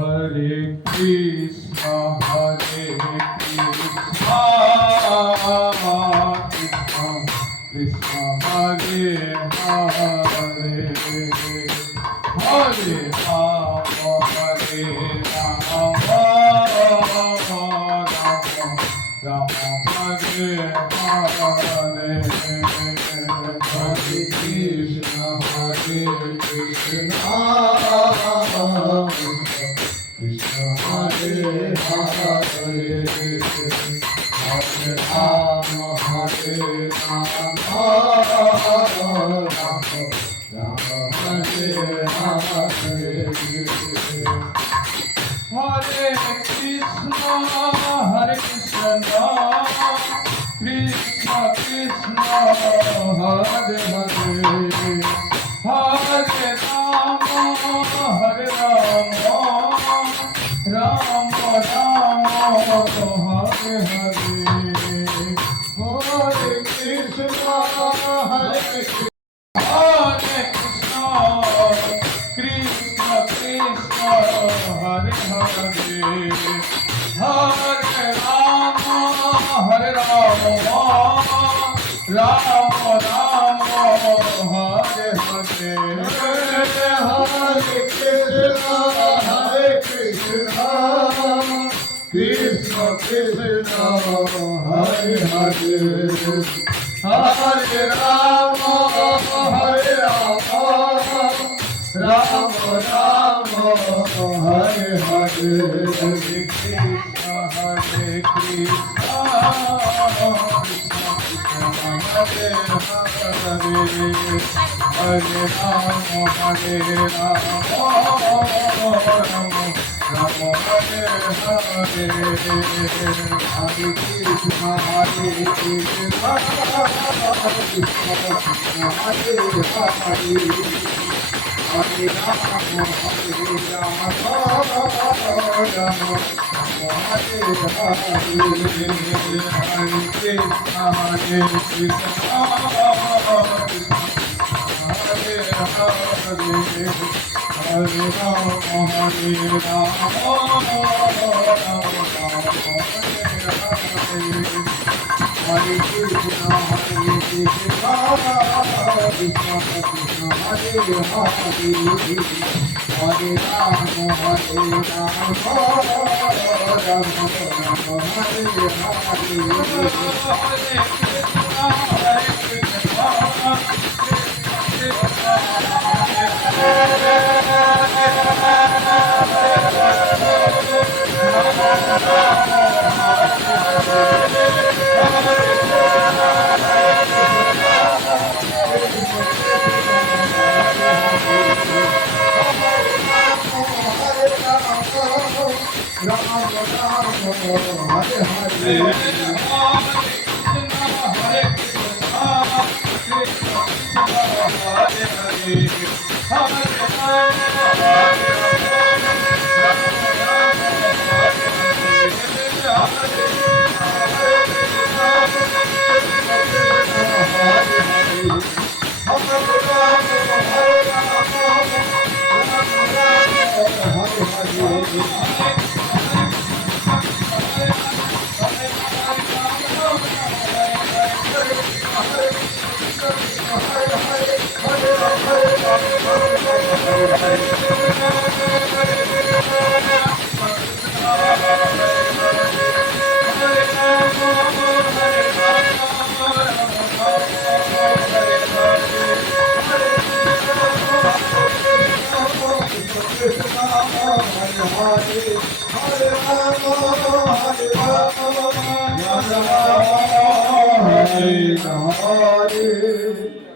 Hare Krishna Krishna Krishna Hare Hare Hare Rama Hare Rama Rama Hare Hare Hare Krishna Krishna Krishna Hare Hare Hare Rama Hare Rama Rama Hare Hare Hare Krishna Krishna Krishna Hare Hare Hare Rama Rama Rama Hare Hare Hare Krishna Krishna Krishna Hare Hare Hare Rama Rama Rama Hare Hare Hare Krishna Krishna Krishna Hare Hare Hare Rama Rama Rama Hare Hare Hare Krishna Hare Rama Hare Rama Rama Hare Hare Hare Krishna Krishna Hare Hare Hare Rama Hare Rama Rama Hare Hare Hare Krishna Hare Hare Hare Rama Hare Rama Hare Krishna Krishna Krishna Hare Hare Hare Rama Hare Rama Rama Hare Hare